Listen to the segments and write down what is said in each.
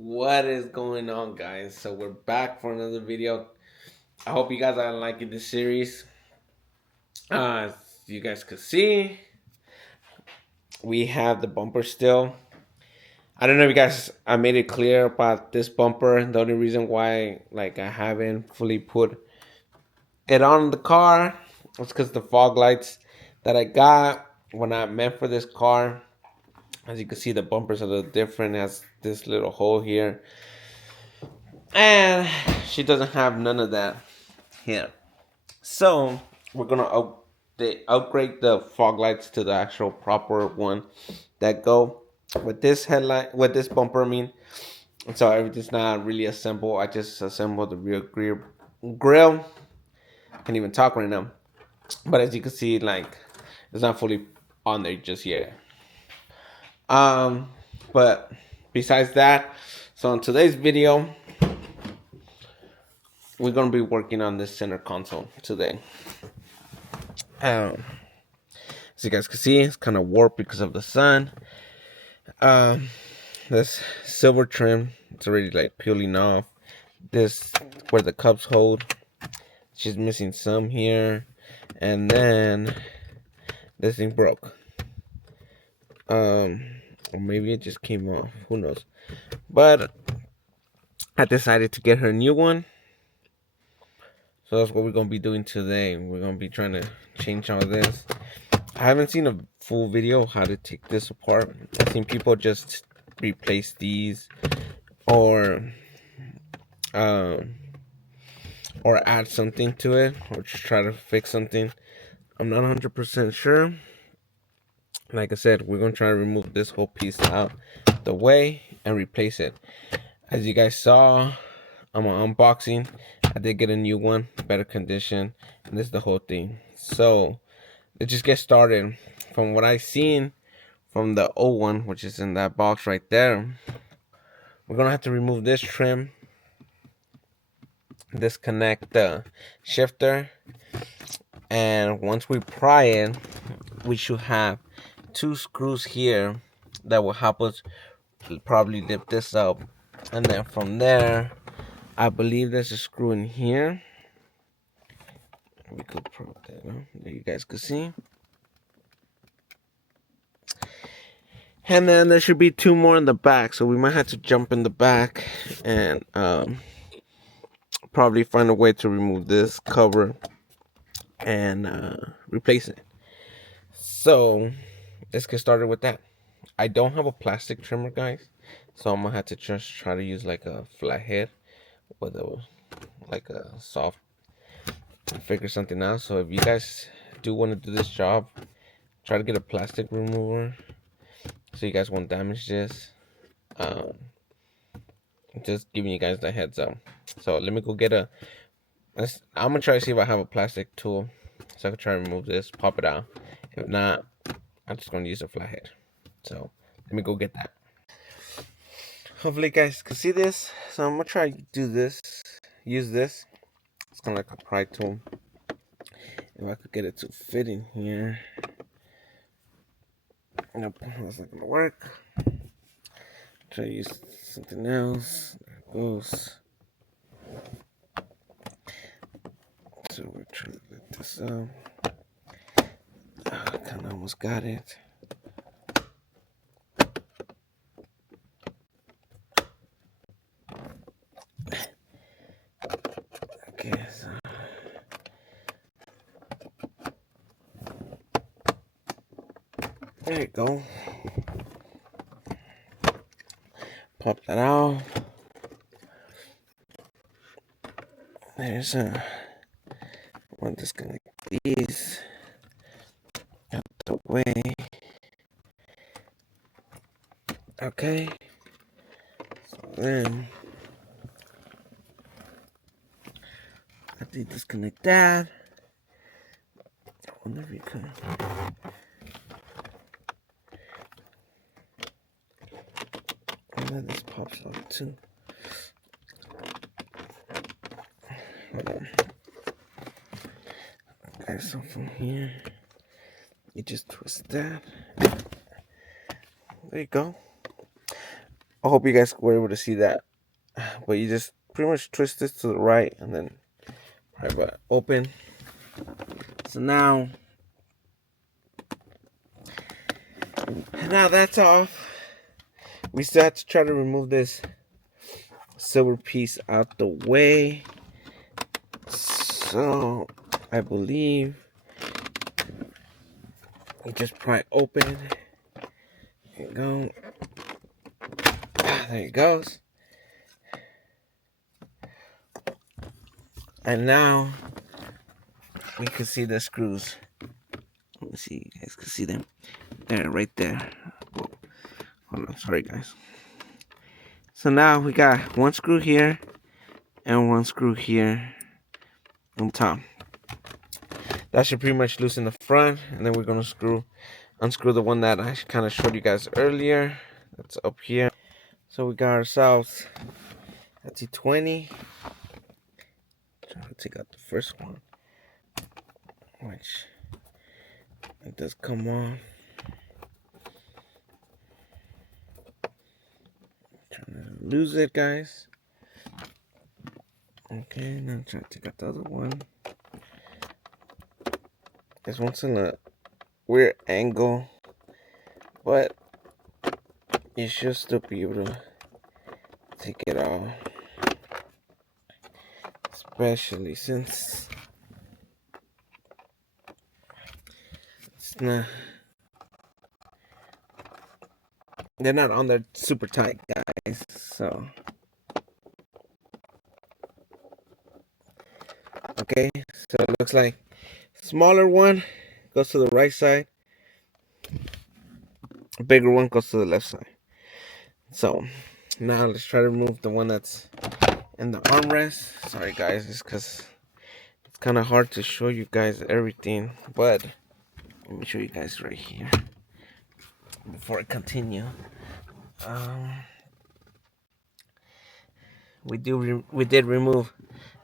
What is going on, guys? So we're back for another video. I hope you guys are liking this series. As you guys could see, we have the bumper still. I don't know if you guys I made it clear about this bumper. The only reason why I haven't fully put it on the car was because the fog lights that I got when I meant for this car. As you can see, the bumper's a little different. It has this little hole here. And she doesn't have none of that here. So we're gonna upgrade the fog lights to the actual proper one that go with this headlight, with this bumper. I mean, so everything's not really assembled. I just assembled the rear grill. I can't even talk right now. But as you can see, it's not fully on there just yet. But besides that, so in today's video, we're gonna be working on this center console today. As you guys can see, it's kind of warped because of the sun. This silver trim, it's already peeling off. This where the cups hold, she's missing some here, and then this thing broke. Or maybe it just came off. Who knows? But I decided to get her a new one. So that's what we're gonna be doing today. We're gonna be trying to change all this. I haven't seen a full video of how to take this apart. I've seen people just replace these or add something to it, or just try to fix something. I'm not 100% sure. Like I said, we're gonna try to remove this whole piece out the way and replace it. As you guys saw, I'm on unboxing. I did get a new one, better condition, and this is the whole thing. So let's just get started. From what I've seen from the old one, which is in that box right there, we're gonna have to remove this trim, disconnect the shifter, and once we pry it, we should have 2 screws here that will help us probably lift this up. And then from there, I believe there's a screw in here. We could prop that up. There you guys could see. And then there should be 2 more in the back, so we might have to jump in the back and probably find a way to remove this cover and replace it. So let's get started with that. I don't have a plastic trimmer, guys, so I'm gonna have to just try to use a flathead with a soft, figure something out. So if you guys do want to do this job, try to get a plastic remover so you guys won't damage this. Just giving you guys the heads up. So let me go get I'm gonna try to see if I have a plastic tool so I can try to remove this, pop it out. If not, I'm just gonna use a flathead. So let me go get that. Hopefully you guys can see this. So I'm gonna try to do this, use this. It's kind of like a pry tool. If I could get it to fit in here. Nope, that's not gonna work. Try to use something else. There it goes. So we're trying to lift this up. I kind of almost got it. Okay, so there you go. Pop that out. There's one disconnect these out the way. Okay. So then I did disconnect that. I wonder if you can. And then this pops out too. Hold on. Okay, so from here, you just twist that. There you go. I hope you guys were able to see that. But you just pretty much twist this to the right and then pry it open. So now that's off. We still have to try to remove this silver piece out the way. So I believe you just pry open. There you go. There it goes. And now we can see the screws. Let me see, you guys can see them. There, right there. Whoa. Hold on, sorry guys. So now we got one screw here and one screw here on top. That should pretty much loosen the front, and then we're gonna unscrew the one that I kind of showed you guys earlier. That's up here. So we got ourselves a T20. Trying to take out the first one, which it does come off. Trying to lose it, guys. Okay, now I'm trying to take out the other one. This one's in a weird angle, but you should still be able to take it off, especially since it's not, they're not on there super tight, guys. So okay, so it looks like smaller one goes to the right side, bigger one goes to the left side. So now let's try to remove the one that's in the armrest. Sorry guys, it's because it's kind of hard to show you guys everything, but let me show you guys right here before I continue. We did remove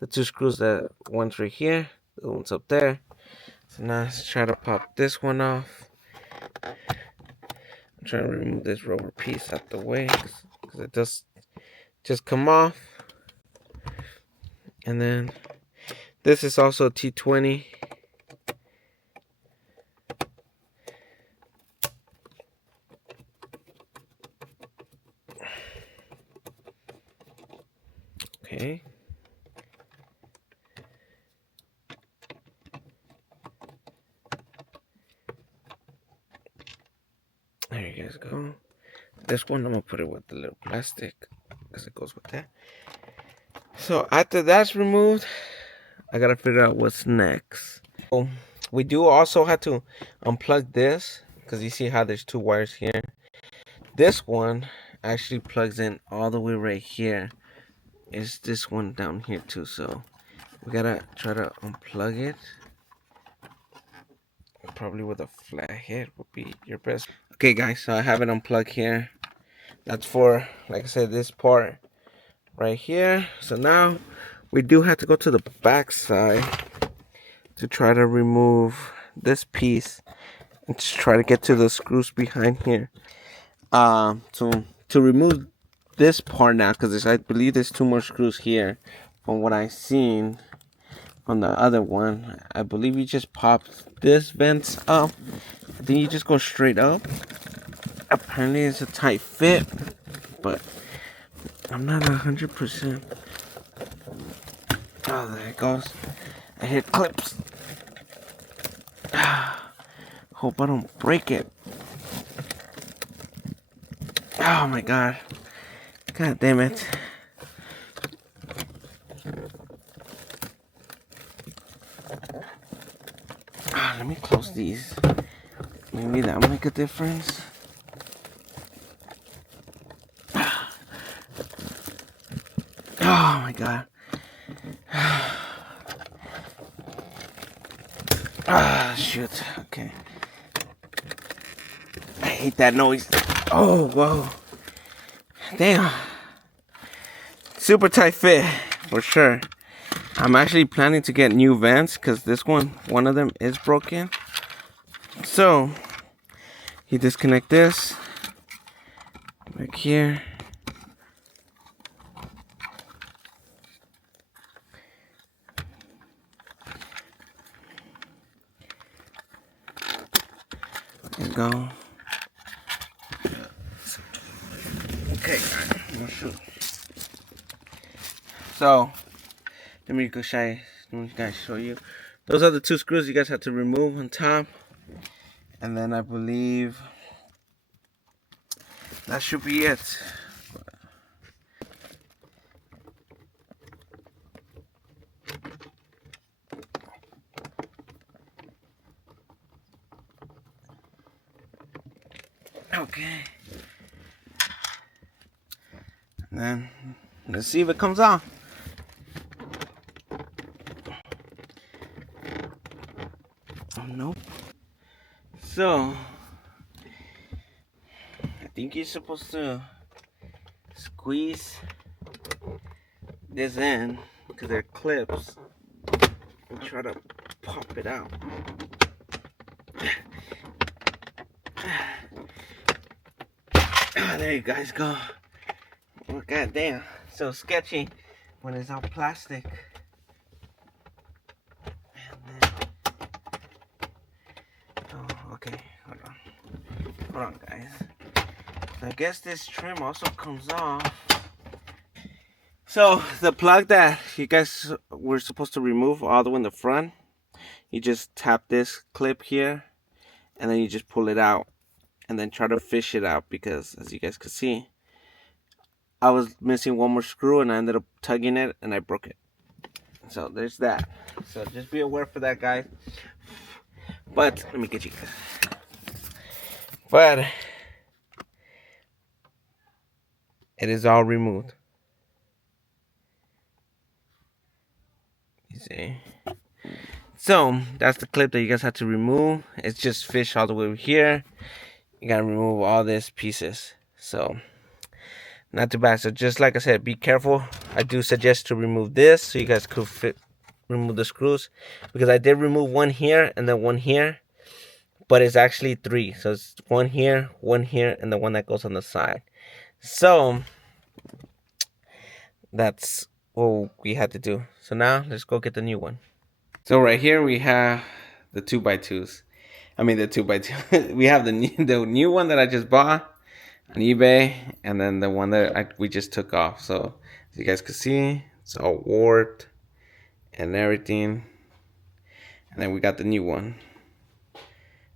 the two screws, that one's right here, the one's up there. So now let's try to pop this one off. I'm trying to remove this rubber piece out the way because it does just come off. And then this is also a T20. Okay. There you guys go. This one I'm gonna put it with the little plastic because it goes with that. So after that's removed, I gotta figure out what's next. So we do also have to unplug this because you see how there's two wires here. This one actually plugs in all the way right here. It's this one down here too, so we gotta try to unplug it. Probably with a flathead would be your best. Okay guys, so I have it unplugged here. That's for, like I said, this part right here. So now we do have to go to the back side to try to remove this piece and just try to get to the screws behind here. To remove this part now, because I believe there's two more screws here from what I've seen on the other one. I believe you just pop this vents up, then you just go straight up. Apparently it's a tight fit, but I'm not 100%. Oh, there it goes. I hear clips. Hope I don't break it. Oh my god. God damn it. Let me close these. Maybe that'll make a difference. Oh my god. Shoot. Okay. I hate that noise. Oh, whoa. Damn. Super tight fit, for sure. I'm actually planning to get new vents because this one of them is broken. So, you disconnect this. Back here. go. Okay, guys. So let me guys show you. Those are the two screws you guys have to remove on top, and then I believe that should be it. Okay. And then let's see if it comes off. Oh, nope. So I think you're supposed to squeeze this in because they're clips and try to pop it out. There you guys go. Oh, God damn, so sketchy when it's all plastic. And then, oh, okay, hold on, guys. So I guess this trim also comes off. So the plug that you guys were supposed to remove all the way in the front, you just tap this clip here, and then you just pull it out, and then try to fish it out, because as you guys can see, I was missing one more screw and I ended up tugging it and I broke it. So there's that. So just be aware for that, guys. But let me get you guys. But it is all removed. You see? So that's the clip that you guys have to remove. It's just fish all the way over here. You gotta remove all these pieces. So not too bad. So just like I said, be careful. I do suggest to remove this so you guys could remove the screws, because I did remove one here and then one here, but it's actually three. So it's one here, and the one that goes on the side. So that's what we had to do. So now let's go get the new one. So right here we have the 2x2s. I mean the 2x2. We have the new one that I just bought on eBay, and then the one that we just took off. So as you guys can see, it's all warped and everything. And then we got the new one.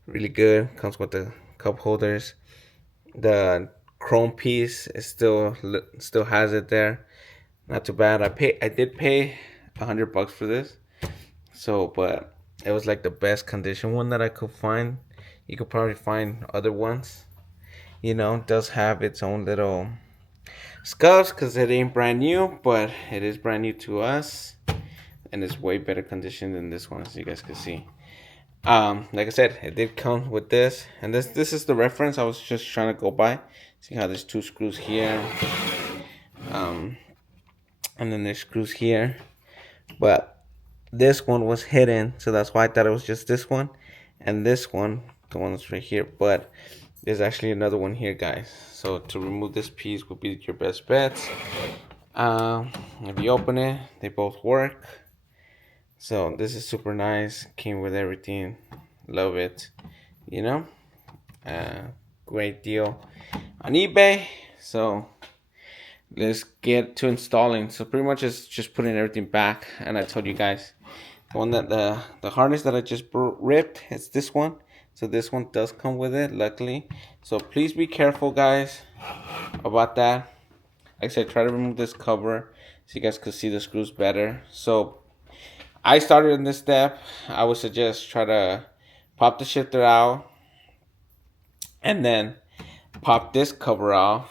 Really good. Comes with the cup holders. The chrome piece is still has it there. Not too bad. I did pay $100 for this. So, but it was like the best condition one that I could find. You could probably find other ones. You know, it does have its own little scuffs because it ain't brand new, but it is brand new to us, and it's way better condition than this one, as you guys can see. Like I said, it did come with this, and this is the reference I was just trying to go by. See how there's two screws here, and then there's screws here, but this one was hidden, so that's why I thought it was just this one, and this one, the one that's right here, but there's actually another one here, guys. So to remove this piece would be your best bets. If you open it, they both work. So this is super nice. Came with everything. Love it. You know, great deal on eBay. So let's get to installing. So pretty much it's just putting everything back. And I told you guys, the one that the harness that I just ripped, it's this one. So this one does come with it, luckily. So please be careful, guys, about that. Like I said, try to remove this cover so you guys could see the screws better. So I started in this step. I would suggest try to pop the shifter out and then pop this cover off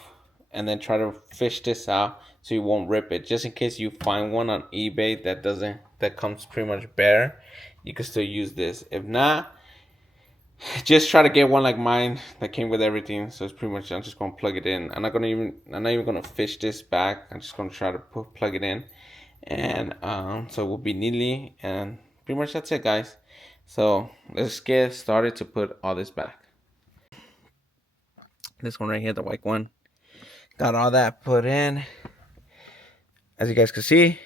and then try to fish this out so you won't rip it. Just in case you find one on eBay that comes pretty much bare, you can still use this. If not, just try to get one like mine that came with everything. So it's pretty much, I'm just gonna plug it in. I'm not even gonna fish this back. I'm just gonna try to plug it in, and so it will be neatly, and pretty much that's it, guys. So let's get started to put all this back. This one right here, the white one, got all that put in. As you guys can see,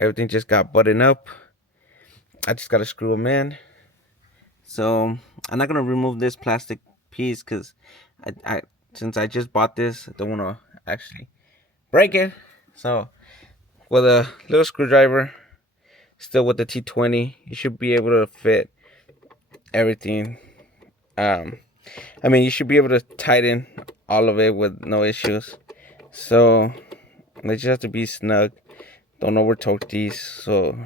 everything just got buttoned up. I just gotta screw them in. So I'm not gonna remove this plastic piece because I since I just bought this, I don't want to actually break it. So with a little screwdriver, still with the T20, you should be able to fit everything. Um, I mean, you should be able to tighten all of it with no issues. So they just have to be snug. Don't over torque these. So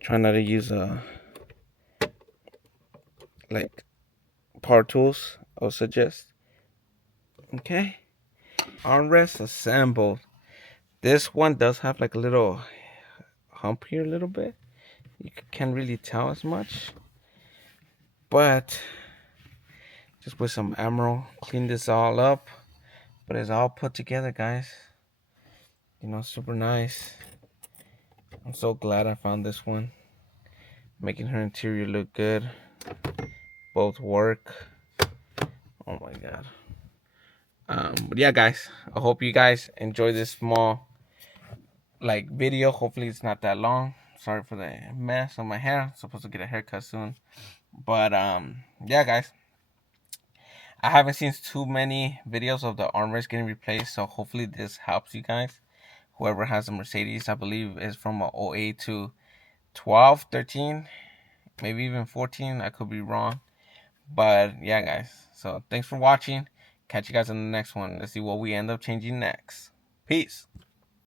try not to use like power tools. I would suggest. Okay. Armrest assembled. This one does have like a little hump here, a little bit. You can't really tell as much, but just with some emerald, clean this all up. But it's all put together, guys. You know, super nice. I'm so glad I found this one. Making her interior look good. Both work. Oh my god. But yeah, guys. I hope you guys enjoy this small like video. Hopefully it's not that long. Sorry for the mess on my hair. I'm supposed to get a haircut soon. But yeah, guys. I haven't seen too many videos of the armrest getting replaced, so hopefully this helps you guys. Whoever has a Mercedes, I believe, is from a '08 to 12, 13, maybe even 14. I could be wrong. But yeah, guys. So thanks for watching. Catch you guys in the next one. Let's see what we end up changing next. Peace.